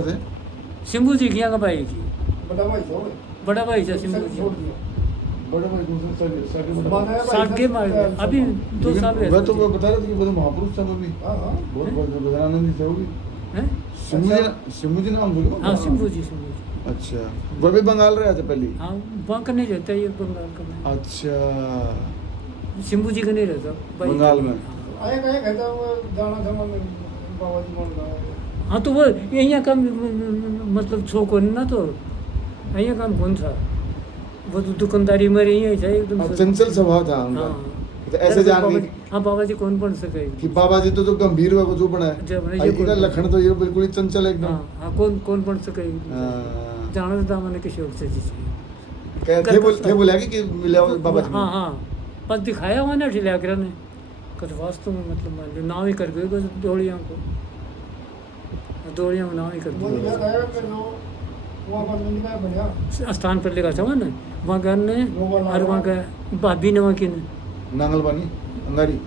से शंभू जी किया का भाई जी, बड़ा भाई था वो। बड़ा भाई था शंभू जी। छोड़ दिया। बड़े भाई दूसरे सागे बड़ा माना है भाई साठ के था, मार गए। अभी 2 साल लेकिन रहे वह तो वो बता रहे थे कि वो तो महापुरुष था वो भी हाँ हाँ बहुत बहुत गजानंद थे वो भी हैं? शंभू जी नाम सुनो हाँ शंभू जी, शंभू जी। अच्छा वो भी बंगाल रहे थे पहले हाँ वहाँ का नहीं रहता ये बंगाल का में। अच्छा शंभू जी का नहीं रहता भाई। बंगाल में। हाँ। आया कहे कहता वो जाना था मैं बाबा जी मान रहा हाँ तो वो यहाँ का मतलब छो कौन ना तो यहाँ काम कौन था, वो तो दुकानदारी में रही है एकदम और चंचल स्वभाव था उनका तो ऐसे जान गई हाँ बाबा जी कौन बन सके कि बाबा जी तो गंभीर हुआ जो बना जब है ये इनका लखन तो ये बिल्कुल ही चंचल एकदम हाँ हाँ कौन बन सके हाँ। जाना था मैंने किसी और से जी थे बोला कि मिला बाबा जी हाँ हाँ बस दिखाया मैंने ठिला कर ने कुछ वास्तव में मतलब मान लो नाम ही कर गए कुछ दौड़ियों को, दौड़ियों में नाम ही कर वो दिया। याद आया मेरे को वहाँ पर मंदिर में बढ़िया स्थान पर लेकर था ना वहाँ गए ने और वहाँ का भाभी ने वहाँ की ने नांगलबानी अंगारी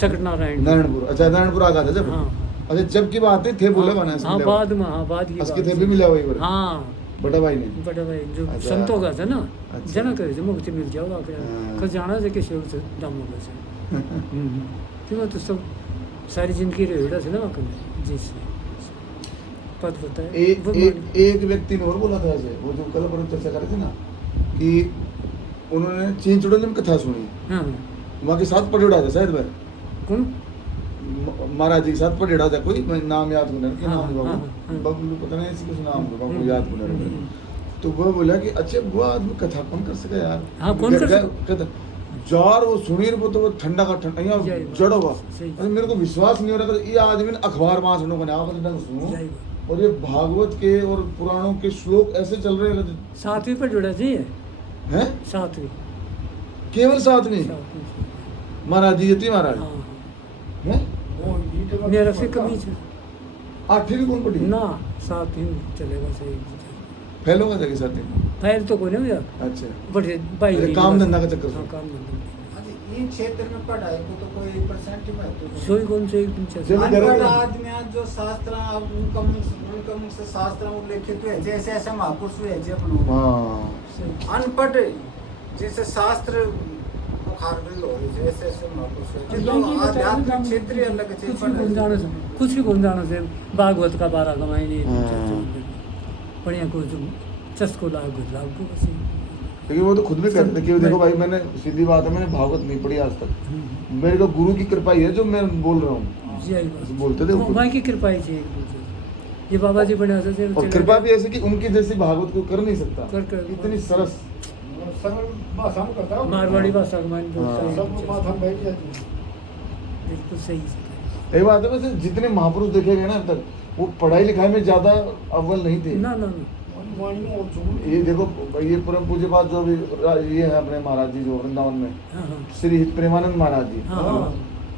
सकट नारायण। नारायणपुर अच्छा नारायणपुर आ गया था जब हाँ अच्छा जब की बात है थे बोले बना हाँ बाद में, हाँ बाद की असके बात थे भी मिला वही पर हाँ बड़ा भाई ने बड़े भाई जो अच्छा। संतों का था ना अच्छा। जना करे थे मुक्ति मिल जाओ आकर हाँ। कल जाना से किसी और से दाम होगा से क्यों तो सब सारी जिंदगी रेड़ा से ना वहाँ जी से पद होता है एक व्यक्ति ने और बोला था ऐसे वो जो कल पर चर्चा कर रहे थे ना कि उन्होंने चीन चुड़ैल में कथा सुनी हाँ वहाँ के साथ पटेड़ा था शायद वह कौन महाराज जी के साथ पटेड़ा था कोई मैं नाम याद होना कि हाँ, नाम हाँ, बाबू हाँ। बाबू पता नहीं ऐसी कुछ नाम होगा बाबू याद होना तो वह बोला कि अच्छा वो आदमी कथा कौन कर सके यार हाँ, कौन कर कथा जार वो सुनी वो तो वो ठंडा का ठंडा यहाँ जय बाबा। जड़ हुआ सही। अरे मेरे को विश्वास नहीं हो रहा था ये आदमी ने अखबार वहां सुनो बना सुनो जय और ये भागवत के और पुराणों के श्लोक ऐसे चल रहे हैं सातवीं पर जुड़ा थी ये हैं सातवीं केवल सातवीं सातवीं महाराज जी यति महाराज हाँ हैं वो ईट का मेरा से कमी है आठवीं भी कौन पड़ी ना सातवीं चलेगा सही फैल होगा जगह सातवीं फैल तो कोई नहीं हुआ अच्छा बड़े भाई अरे काम धंधा का चक्कर हाँ से। काम धंधा ये क्षेत्र में पढ़ाई को तो कोई परसेंट ही महत्व सोई कौन से एक दिन जब चल भी अनपढ़ करेंगे। आदमी आज जो शास्त्र अब उनका मुख से शास्त्र उल्लेखित हुए जैसे ऐसे महापुरुष हुए जे अपन हाँ अनपढ़ जैसे शास्त्र मुखारबिल हो रही जैसे ऐसे महापुरुष हुए जो आध्यात्मिक क्षेत्र ही अलग है कुछ भी कौन जाना से कुछ भी कौन जाना से भागवत का 12 कमाई नहीं हाँ। बढ़िया को चस्को लाग को बस लेकिन वो तो खुद भी कहते थे कि देखो भाई मैंने सीधी बात है मैंने भागवत नहीं पढ़ी आज तक मेरे को गुरु की कृपा ही है जो मैं बोल रहा हूँ जी आई बात बोलते थे वो खुद। माँ की कृपा ही चाहिए एक दूसरे ये बाबा जी बने होते थे और कृपा भी ऐसे कि उनकी जैसी भागवत को कर नहीं सकता कर इतनी सरस सरल भाषा में करता है मारवाड़ी भाषा का मान हाँ। सब माथा में बैठ जाती है बिल्कुल सही से एक बात है वैसे जितने महापुरुष देखे गए ना अब तक वो पढ़ाई लिखाई में ज्यादा अव्वल नहीं थे ना ना ना वाणी में और चुगल ये देखो ये परम पूज्य बात जो अभी ये है अपने महाराज जी जो वृंदावन में हाँ हाँ श्री प्रेमानंद महाराज जी हाँ हाँ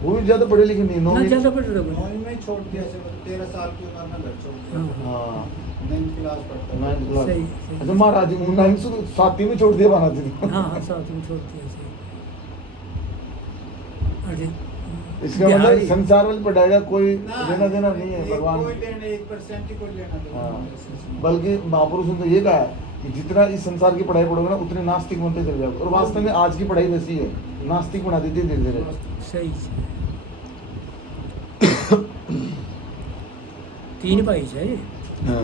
वो भी ज्यादा पढ़े लिखे नहीं ना नौवीं ज्यादा पढ़ रहे नौवीं में छोड़ दिया से 13 साल की उम्र में घर छोड़ दिया हाँ 9th क्लास पढ़ता था। 9th क्लास सही, सही। अच्छा महाराज जी 9th से 7वीं में छोड़ दिया महाराज जी ने। हाँ हाँ साथ में छोड़ दिया सही अरे इसका बिहारी- मतलब संसार में पढ़ाई का कोई ना, लेना देना नहीं है एक भगवान कोई लेना 1% ही कोई लेना देना हाँ नहीं। बल्कि महापुरुषों ने तो ये कहा है कि जितना इस संसार की पढ़ाई पढ़ोगे ना उतने नास्तिक बनते चले जाओगे और वास्तव में आज की पढ़ाई वैसी है नास्तिक बना देती है धीरे धीरे सही से 3 भाई है ये हाँ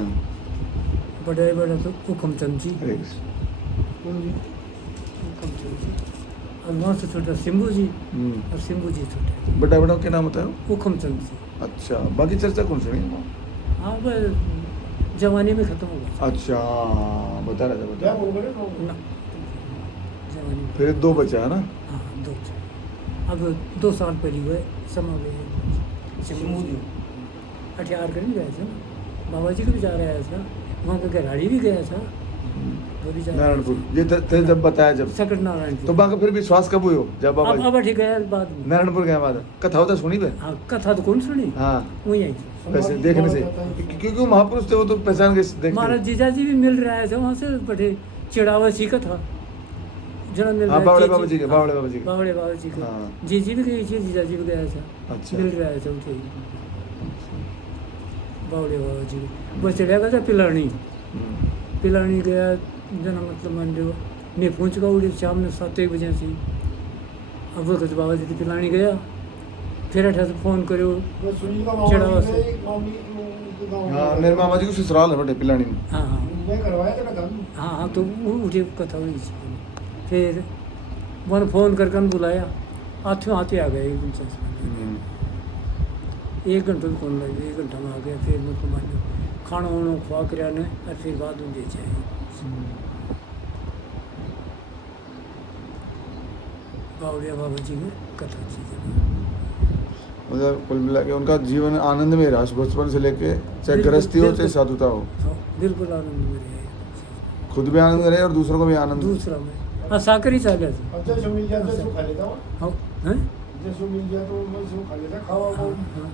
बड़े बड़े तो हुक्मचंद जी हरे कृष्ण। हुक्मचंद जी और वहाँ से छोटा शंभू जी और शंभू जी छोटे बड़ा बड़ा क्या नाम होता है हुक्मचंद जी अच्छा बाकी चर्चा कौन सुनी हाँ वह जवानी में खत्म हो गया अच्छा बता रहा था क्या बता बोल रहे हो ना जवानी में फिर 2 बचा है ना हाँ 2 अब 2 साल पहले हुए समा गए शंभू जी 18 करीब गए थे ना बाबा जी को भी जा रहा था वहाँ का गराड़ी भी गया था वो भी जा रहा नारायणपुर ये थे जब बताया जब सकट नारायण तो बाकी फिर विश्वास कब हुई हो जब बाबा जी अब ठीक है बाद में नारायणपुर गए बाद कथा होता सुनी पे हाँ कथा तो कौन सुनी हाँ वही आई वैसे देखने से क्योंकि वो महापुरुष थे वो तो पहचान के देखते महाराज जीजा जी भी मिल रहा है वहाँ से बड़े चिड़ावा सी का था जना मिल हाँ रहा है बावड़े जीजी- बाबा जी के बावड़े बाबा जी के बावड़े बाबा जी का हाँ। जीजी भी गई थी जीजा जी भी गया था अच्छा। मिल रहा है उनके बावड़े बाबा जी वो चढ़ा गया था पिलानी पिलानी गया जना मतलब मान लो मैं पहुँच गया उड़ी शाम में 7-1 बजे से अब वो कुछ बाबा जी की पिलानी गया फिर अठा से फ़ोन करो वो सुनील का चढ़ावा मामा से। जी मामी उनके गाँव में हाँ मेरे मामा जी को ससुराल है बटे पिलानी में। हाँ हाँ मैं करवाया था ना हाँ हाँ तो वो उठे कथा हुई थी। फिर मैंने फ़ोन करके बुलाया आते आ गए 1 दिन से 1 घंटे भी कौन लगे 1 घंटा में आ गया फिर मुझको मान लो खाना वाना खुआ कर आने और फिर बाद में दे जाए बावड़िया बाबा जी की कथा थी मतलब कुल मिला के उनका जीवन आनंद में रहा बचपन से लेके चाहे बिल्कुल, गृहस्थी हो चाहे बिल्कुल। साधुता हो, हाँ, बिल्कुल आनंद में रहे खुद भी आनंद रहे और दूसरों को भी आनंद। दूसरा में हाँ साकर ही चाले थे अब जैसे मिल जाता तो खा लेता हूँ हाँ हैं जैसे मिल जाता तो मैं सो खा लेता खावा हाँ, वो हाँ।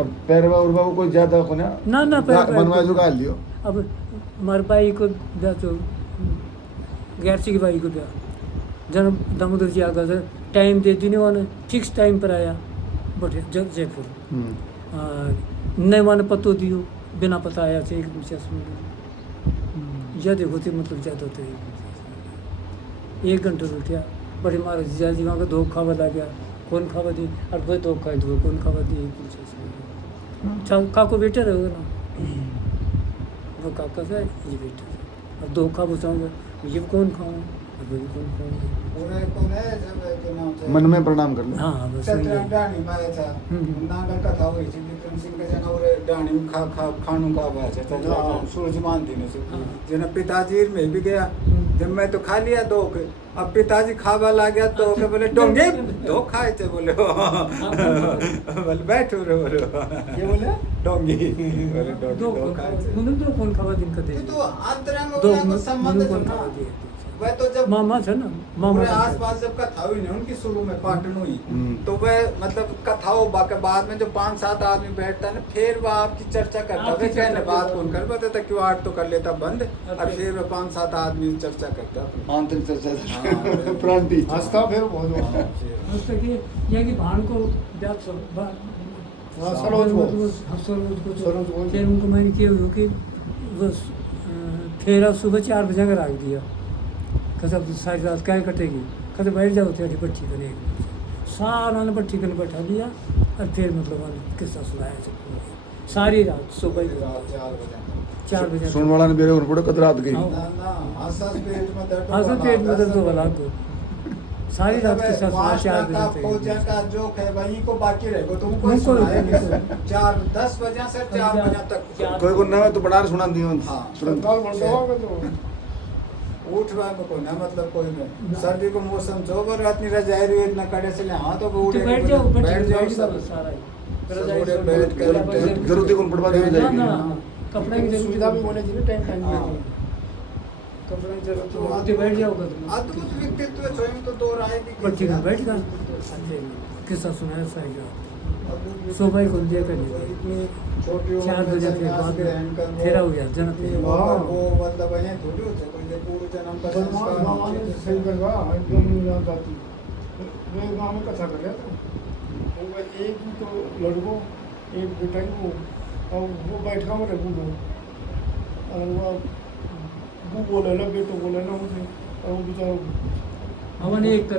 और पैरवा उरवा को कोई ज्यादा कोना ना पैरवा मनवा जो गाल लियो अब हमारे भाई को ब्याह तो ग्यारसी की भाई को ब्याह जन दामोदर जी आ गया था टाइम दे दी उन्होंने फिक्स टाइम पर आया बटे जयपुर नहीं माने पतो दियो बिना पता आया थे 1 दिन से ज़्यादा होते मतलब ज़्यादा होते 1 घंटे रुकिया बड़े मारे जीजा जी वहाँ का दो खावा ला गया कौन खावा दी और भाई दो खाए तो कौन खावा दी 1 दिन से अच्छा काको बेटा रहोगे ना वो काका था ये बेटा अब 2 खा बचाऊँगा ये कौन खाऊँ अब ये कौन खाऊँगा पूरे कौन है जब के नाम से मन में प्रणाम कर ले। हाँ बस वही है। डाणी माया था नागर कथा हुई थी विक्रम सिंह के जना और डाणी खा खानू का बात है सूरजमान दिन से जना पिताजी में भी गया जब मैं तो खा लिया 2 के अब पिताजी खावा ला गया 2 के बोले डोंगे 2 खाए थे बोले बोले बैठो रे बोले ये बोले डोंगी बोले डोंगी 2 खाए थे मतलब 2 कौन खावा दिन का दे तो अंतरंग दो को संबंध कौन था खावा दिए वह तो जब मामा था ना मामा पूरे था। आसपास जब कथा हुई ना उनकी शुरू में पाटन हुई हम्म। तो वह मतलब कथा हो के बाद में जो 5-7 आदमी बैठता है ना फिर वह आपकी चर्चा करता आपकी है कहने चर्चा बात करता कौन कर पाता था क्यों 8 तो कर लेता बंद और फिर- फिर वह 5-7 आदमी चर्चा करता आंतरिक चर्चा हाँ, प्रांति हंसता फिर बहुत हुआ उस तक ये कि भान को ब्याह हाँ सरोज वो सरोज को सरोज को। फिर उनको मैंने किया हुआ कि बस फेरा सुबह 4 बजे का रख दिया कहता अब सारी रात क्या कटेगी कहते बैठ जाओ तेरी भट्टी करेगी सारा ने भट्टी कर बैठा दिया और फिर मतलब उन्होंने किस्सा सुनाया सबको सारी रात सुबह ही 4 बजे सुन वाला ने मेरे उन पड़ो कत रात गई। हाँ। ना ना आसपास पेट में दर्द हाँ सर पेट में दर्द हो रहा को सारी रात किस्सा सुना 4 का फौजा बजे का जोक है वही को बाकी रहेगा तुमको उनको- सुनाएंगे 10 बजे से 4 बजे तक कोई को ना तो बड़ा सुना दियो हाँ। तुरंत। सरदार बनता होगा तो उठवा में कोई ना मतलब कोई में सर्दी को मौसम जो पर इतनी रजाई रही इतना कड़े से ले हाँ तो वो तो उड़े बैठ जाओ बैठ जाओ सब सारा ही सब उड़े बैठ कर जरूरत ही कौन पड़वा दी जाएगी। ना, कपड़ा की सुविधा भी होनी चाहिए टाइम टाइम हाँ। में कपड़ा की जरूरत तो आते बैठ जाओगा तुम अद्भुत व्यक्तित्व स्वयं तो दो राय भी पट्टी में बैठ गया किस्सा सुनाया सारी रात सुबह को दिया करने छोटी 4 बजे फिर बाद में फेरा हो गया जनत वो मतलब है थोड़ी होते कोई जो पूर्व जन्म का मामा ने सही करवा एकदम याद आती मैं गाँव में कथा कर रहा था वो एक ही तो लड़को एक बेटा ही वो और वो बैठा में रखू दो और वो बोले ना बेटो बोले ना मुझे और वो बेचारा हमने एक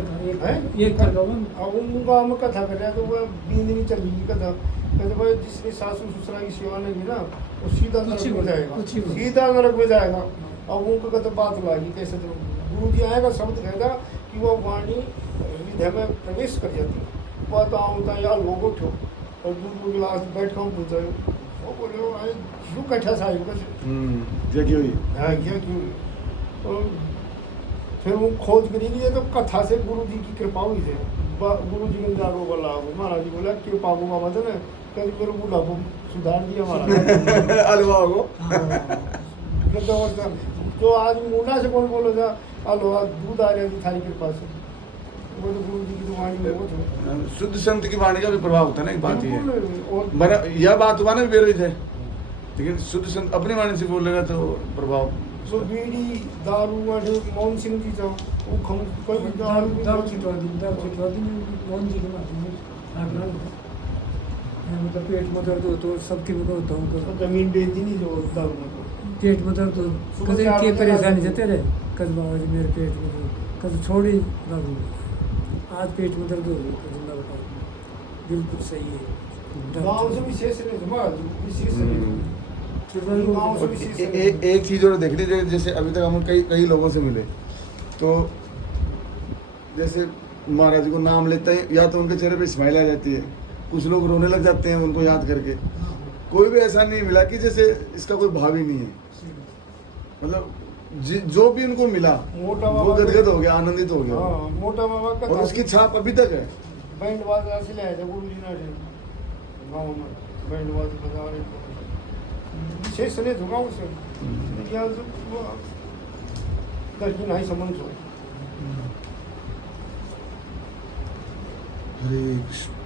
हैं? एक कर वन अब वो गाँव में कथा कर रहा तो वो 2 दिन ही चल रही कथा कहते भाई जिसने सासू ससुरा की सेवा नहीं की ना वो सीधा नरक में जाएगा कुछ ही बोल। सीधा नरक में जाएगा अब उनको कहते बात लागी कैसे तो गुरु जी आएगा शब्द कहेगा कि वो वाणी हृदय में प्रवेश कर जाती है बात होता है यार लोगों ठो और दूध को गिलास बैठ कर पूछा वो बोले भाई क्यों कठा सा है कैसे जे की हुई हाँ क्या क्यों और फिर वो खोज करी लिए तो कथा से गुरु जी की कृपा हुई थे गुरु जी ने जागो बोला महाराज जी बोला कृपा को बाबा था ना कभी मेरे बूढ़ा को सुधार दिया महाराज अलवा को तो आज मुंडा से कौन बोलो था अलो आज दूध आ रही थी थारी कृपा से वो तो गुरु जी की वाणी में वो थे शुद्ध संत की वाणी का भी प्रभाव होता है ना, एक बात ये है। और बना यह बात हुआ ना बेरोज है, लेकिन शुद्ध संत अपनी वाणी से बोलेगा तो प्रभाव। जो बीड़ी दारू वाले मोहन सिंह जी था वो खम कोई दारू छिटवा दी मोहन जी के माध्यम से मतलब पेट में दर्द हो तो सबके में होता तो हूँ जमीन बेची नहीं जो दारू में तो पेट में दर्द हो सुबह कभी 4 के बजे परेशानी आ से तेरे कभी बाबा जी मेरे पेट में दर्द कभी छोड़ी दारू आज पेट में दर्द हो गई कभी ना बताओ बिल्कुल सही है गाँव से विशेष नहीं तुम्हारा विशेष नहीं गाँव से विशेष एक चीज और देख लीजिए, जैसे अभी तक हम कई कई लोगों से मिले तो जैसे महाराज जी को नाम लेते हैं या तो उनके चेहरे पे स्माइल आ जाती है, कुछ लोग रोने लग जाते हैं उनको याद करके। कोई भी ऐसा नहीं मिला कि जैसे इसका कोई भाव ही नहीं है, मतलब जो भी उनको मिला मोटा वो बाबा गदगद हो गया, आनंदित हो गया हाँ मोटा बाबा का और उसकी छाप अभी तक है। बैंड बाजा से ले आए थे गुरुजी ना थे गाँव में बैंड बाजा बजा रहे थे विशेष नहीं था गाँव से क्या दर्शन नहीं समझ हो हरे कृष्ण।